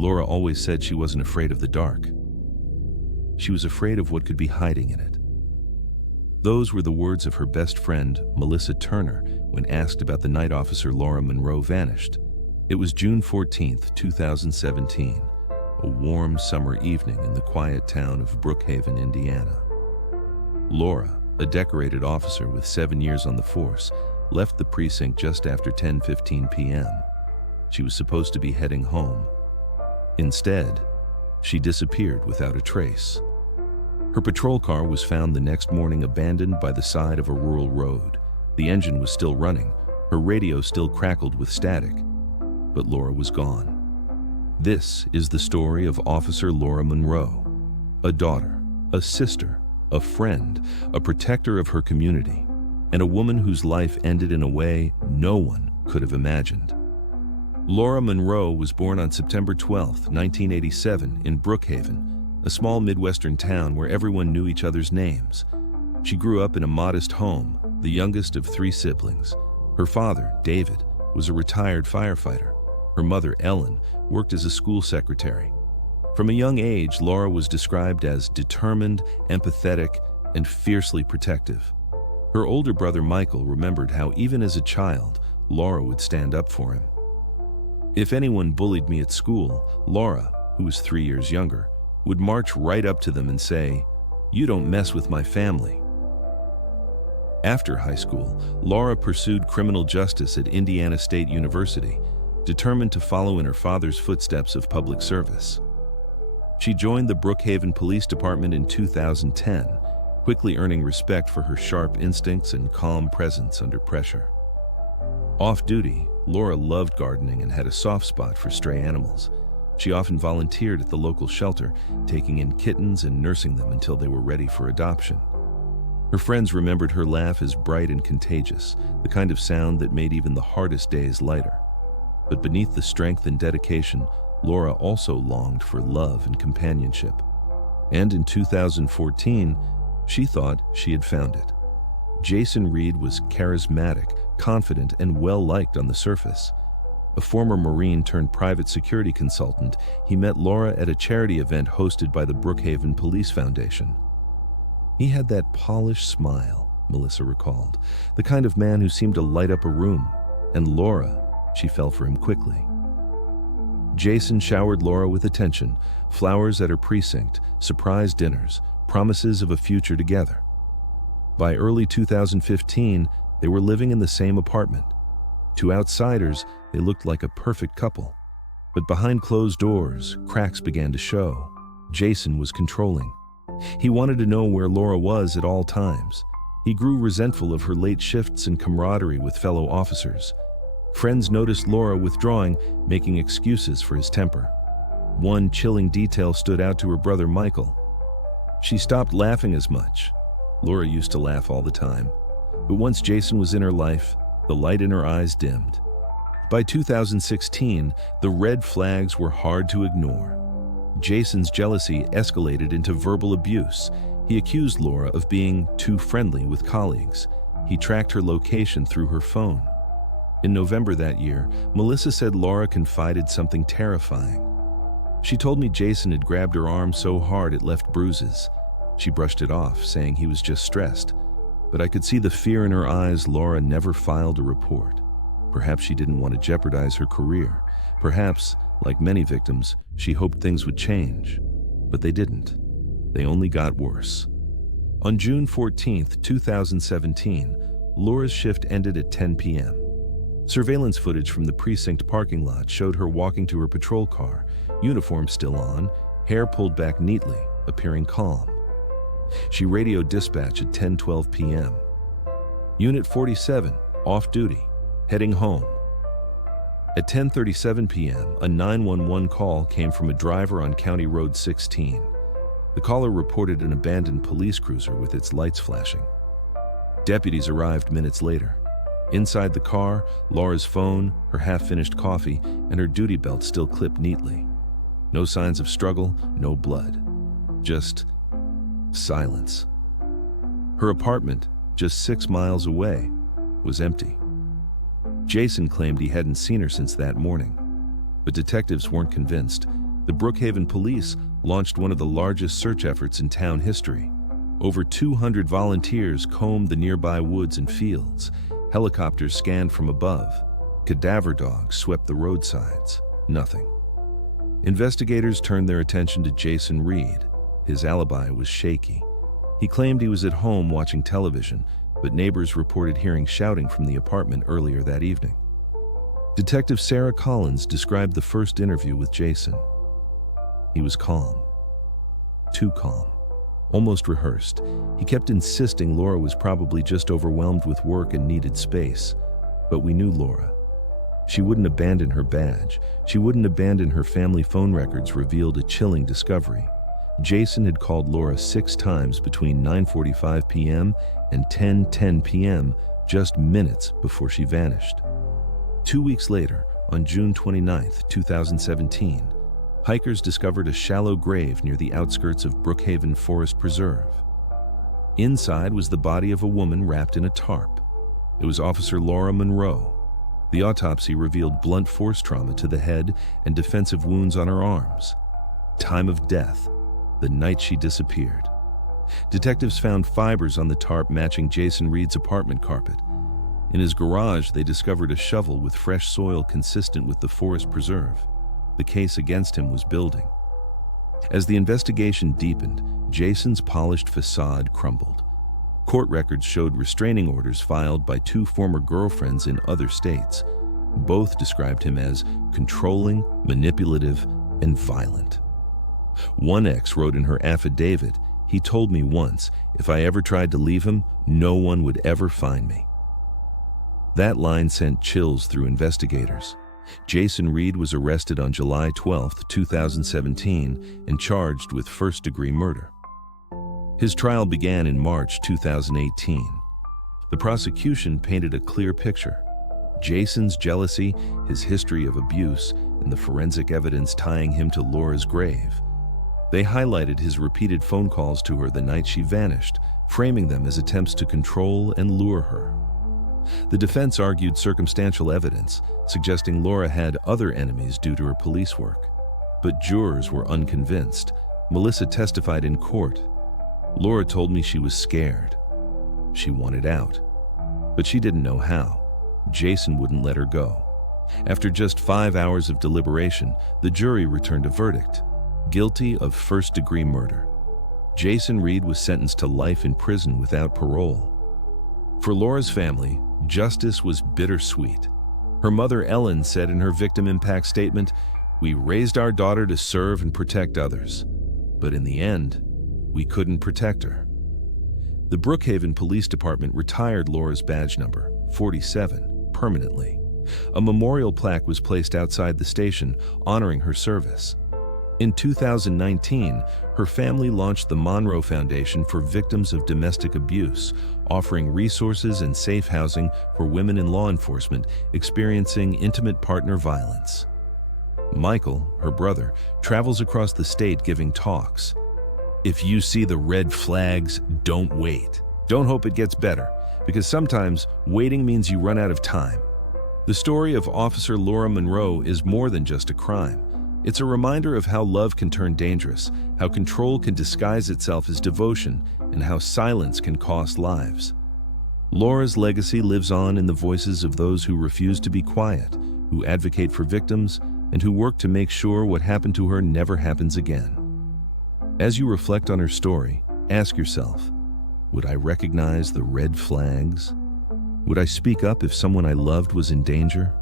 Laura always said she wasn't afraid of the dark. She was afraid of what could be hiding in it. Those were the words of her best friend, Melissa Turner, when asked about the night Officer Laura Monroe vanished. It was June 14, 2017, a warm summer evening in the quiet town of Brookhaven, Indiana. Laura, a decorated officer with 7 years on the force, left the precinct just after 10:15 p.m. She was supposed to be heading home. Instead, she disappeared without a trace. Her patrol car was found the next morning abandoned by the side of a rural road. The engine was still running, her radio still crackled with static, but Laura was gone. This is the story of Officer Laura Monroe, a daughter, a sister, a friend, a protector of her community, and a woman whose life ended in a way no one could have imagined. Laura Monroe was born on September 12, 1987, in Brookhaven, a small Midwestern town where everyone knew each other's names. She grew up in a modest home, the youngest of 3 siblings. Her father, David, was a retired firefighter. Her mother, Ellen, worked as a school secretary. From a young age, Laura was described as determined, empathetic, and fiercely protective. Her older brother, Michael, remembered how even as a child, Laura would stand up for him. If anyone bullied me at school, Laura, who was 3 years younger, would march right up to them and say, "You don't mess with my family." After high school, Laura pursued criminal justice at Indiana State University, determined to follow in her father's footsteps of public service. She joined the Brookhaven Police Department in 2010, quickly earning respect for her sharp instincts and calm presence under pressure. Off-duty, Laura loved gardening and had a soft spot for stray animals. She often volunteered at the local shelter, taking in kittens and nursing them until they were ready for adoption. Her friends remembered her laugh as bright and contagious, the kind of sound that made even the hardest days lighter. But beneath the strength and dedication, Laura also longed for love and companionship. And in 2014, she thought she had found it. Jason Reed was charismatic, confident, and well-liked on the surface. A former Marine turned private security consultant, he met Laura at a charity event hosted by the Brookhaven Police Foundation. He had that polished smile, Melissa recalled, the kind of man who seemed to light up a room, and Laura, she fell for him quickly. Jason showered Laura with attention, flowers at her precinct, surprise dinners, promises of a future together. By early 2015, they were living in the same apartment. To outsiders, they looked like a perfect couple. But behind closed doors, cracks began to show. Jason was controlling. He wanted to know where Laura was at all times. He grew resentful of her late shifts and camaraderie with fellow officers. Friends noticed Laura withdrawing, making excuses for his temper. One chilling detail stood out to her brother Michael. She stopped laughing as much. Laura used to laugh all the time. But once Jason was in her life, the light in her eyes dimmed. By 2016, the red flags were hard to ignore. Jason's jealousy escalated into verbal abuse. He accused Laura of being too friendly with colleagues. He tracked her location through her phone. In November that year, Melissa said Laura confided something terrifying. She told me Jason had grabbed her arm so hard it left bruises. She brushed it off, saying he was just stressed. But I could see the fear in her eyes. Laura never filed a report. Perhaps she didn't want to jeopardize her career. Perhaps, like many victims, she hoped things would change. But they didn't. They only got worse. On June 14, 2017, Laura's shift ended at 10 p.m. Surveillance footage from the precinct parking lot showed her walking to her patrol car, uniform still on, hair pulled back neatly, appearing calm. She radioed dispatch at 10:12 p.m. Unit 47, off duty, heading home. At 10:37 p.m., a 911 call came from a driver on County Road 16. The caller reported an abandoned police cruiser with its lights flashing. Deputies arrived minutes later. Inside the car, Laura's phone, her half-finished coffee, and her duty belt still clipped neatly. No signs of struggle, no blood. Just silence. Her apartment, just 6 miles away, was empty. Jason claimed he hadn't seen her since that morning, but detectives weren't convinced. The Brookhaven Police launched one of the largest search efforts in town history. Over 200 volunteers combed the nearby woods and fields. Helicopters scanned from above. Cadaver dogs swept the roadsides. Nothing. Investigators turned their attention to Jason Reed. His alibi was shaky. He claimed he was at home watching television, but neighbors reported hearing shouting from the apartment earlier that evening. Detective Sarah Collins described the first interview with Jason. He was calm. Too calm. Almost rehearsed. He kept insisting Laura was probably just overwhelmed with work and needed space. But we knew Laura. She wouldn't abandon her badge. She wouldn't abandon her family phone records revealed a chilling discovery. Jason had called Laura 6 times between 9:45 p.m. and 10:10 p.m., just minutes before she vanished. 2 weeks later, on June 29, 2017, hikers discovered a shallow grave near the outskirts of Brookhaven Forest Preserve. Inside was the body of a woman wrapped in a tarp. It was Officer Laura Monroe. The autopsy revealed blunt force trauma to the head and defensive wounds on her arms. Time of death, the night she disappeared. Detectives found fibers on the tarp matching Jason Reed's apartment carpet. In his garage, they discovered a shovel with fresh soil consistent with the forest preserve. The case against him was building. As the investigation deepened, Jason's polished facade crumbled. Court records showed restraining orders filed by 2 former girlfriends in other states. Both described him as controlling, manipulative, and violent. One ex wrote in her affidavit, "He told me once, if I ever tried to leave him, no one would ever find me." That line sent chills through investigators. Jason Reed was arrested on July 12, 2017, and charged with first-degree murder. His trial began in March 2018. The prosecution painted a clear picture. Jason's jealousy, his history of abuse, and the forensic evidence tying him to Laura's grave. They highlighted his repeated phone calls to her the night she vanished, framing them as attempts to control and lure her. The defense argued circumstantial evidence, suggesting Laura had other enemies due to her police work. But jurors were unconvinced. Melissa testified in court. "Laura told me she was scared. She wanted out. But she didn't know how. Jason wouldn't let her go." After just 5 hours of deliberation, the jury returned a verdict: guilty of first-degree murder. Jason Reed was sentenced to life in prison without parole. For Laura's family, justice was bittersweet. Her mother, Ellen, said in her victim impact statement, "We raised our daughter to serve and protect others. But in the end, we couldn't protect her." The Brookhaven Police Department retired Laura's badge number, 47, permanently. A memorial plaque was placed outside the station, honoring her service. In 2019, her family launched the Monroe Foundation for Victims of Domestic Abuse, offering resources and safe housing for women in law enforcement experiencing intimate partner violence. Michael, her brother, travels across the state giving talks. If you see the red flags, don't wait. Don't hope it gets better, because sometimes waiting means you run out of time. The story of Officer Laura Monroe is more than just a crime. It's a reminder of how love can turn dangerous, how control can disguise itself as devotion, and how silence can cost lives. Laura's legacy lives on in the voices of those who refuse to be quiet, who advocate for victims, and who work to make sure what happened to her never happens again. As you reflect on her story, ask yourself, would I recognize the red flags? Would I speak up if someone I loved was in danger?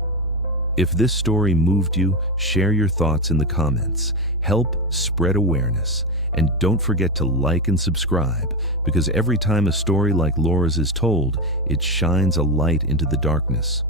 If this story moved you, share your thoughts in the comments. Help spread awareness. And don't forget to like and subscribe, because every time a story like Laura's is told, it shines a light into the darkness.